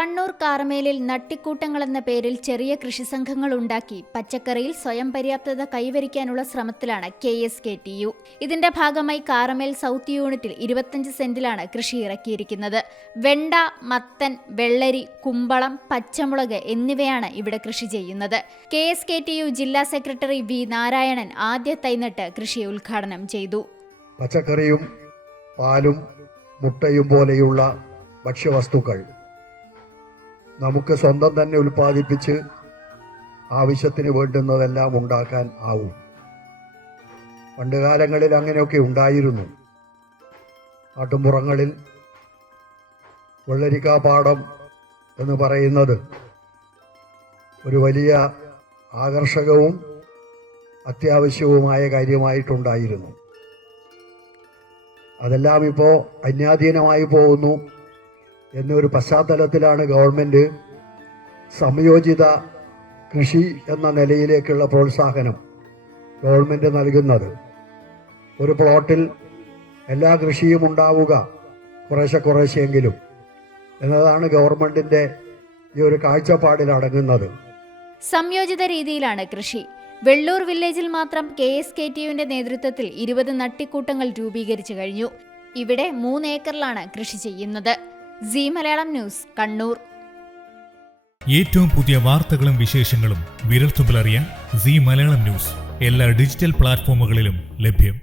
കണ്ണൂർ കാർമേലിൽ നട്ടിക്കൂട്ടങ്ങളെന്ന പേരിൽ ചെറിയ കൃഷിസംഘങ്ങൾ ഉണ്ടാക്കി പച്ചക്കറിയിൽ സ്വയം പര്യാപ്തത കൈവരിക്കാനുള്ള ശ്രമത്തിലാണ് KSKTU. ഇതിന്റെ ഭാഗമായി കാർമേൽ സൗത്ത് യൂണിറ്റിൽ 25 സെന്റിലാണ് കൃഷി ഇറക്കിയിരിക്കുന്നത്. വെണ്ട, മത്തൻ, വെള്ളരി, കുമ്പളം, പച്ചമുളക് എന്നിവയാണ് ഇവിടെ കൃഷി ചെയ്യുന്നത്. KSKTU ജില്ലാ സെക്രട്ടറി V. നാരായണൻ ആദ്യ തൈനട്ട് കൃഷി ഉദ്ഘാടനം ചെയ്തു. പച്ചക്കറിയും പാലും മുട്ടയും പോലെയുള്ള ഭക്ഷ്യവസ്തുക്കൾ നമുക്ക് സ്വന്തം തന്നെ ഉൽപ്പാദിപ്പിച്ച് ആവശ്യത്തിന് വേണ്ടുന്നതെല്ലാം ഉണ്ടാക്കാൻ ആവും. പണ്ടുകാലങ്ങളിൽ അങ്ങനെയൊക്കെ ഉണ്ടായിരുന്നു. നാട്ടുമ്പുറങ്ങളിൽ വെള്ളരിക്കാപ്പാടം എന്ന് പറയുന്നത് ഒരു വലിയ ആകർഷകവും അത്യാവശ്യവുമായ കാര്യമായിട്ടുണ്ടായിരുന്നു. അതെല്ലാം ഇപ്പോൾ അന്യാധീനമായി പോകുന്നു എന്നൊരു പശ്ചാത്തലത്തിലാണ് ഗവൺമെൻറ് സംയോജിത കൃഷി എന്ന നിലയിലേക്കുള്ള പ്രോത്സാഹനം ഗവൺമെൻറ് നൽകുന്നത്. ഒരു പ്ലോട്ടിൽ എല്ലാ കൃഷിയും ഉണ്ടാവുക കുറേശ്ശെയെങ്കിലും എന്നതാണ് ഗവൺമെൻറ്റിൻ്റെ ഈ ഒരു കാഴ്ചപ്പാടിൽ അടങ്ങുന്നത്. സംയോജിത രീതിയിലാണ് കൃഷി. വെള്ളൂർ വില്ലേജിൽ മാത്രം KSKTUവിന്റെ നേതൃത്വത്തിൽ 20 നട്ടിക്കൂട്ടങ്ങൾ രൂപീകരിച്ചു കഴിഞ്ഞു. ഇവിടെ 3 ഏക്കറിലാണ് കൃഷി ചെയ്യുന്നത്. Zee Malayalam news, Kannur. ഏറ്റവും പുതിയ വാർത്തകളും വിശേഷങ്ങളും വിരൽത്തുമ്പിലറിയാൻ സീ മലയാളം ന്യൂസ് എല്ലാ ഡിജിറ്റൽ പ്ലാറ്റ്ഫോമുകളിലും ലഭ്യം.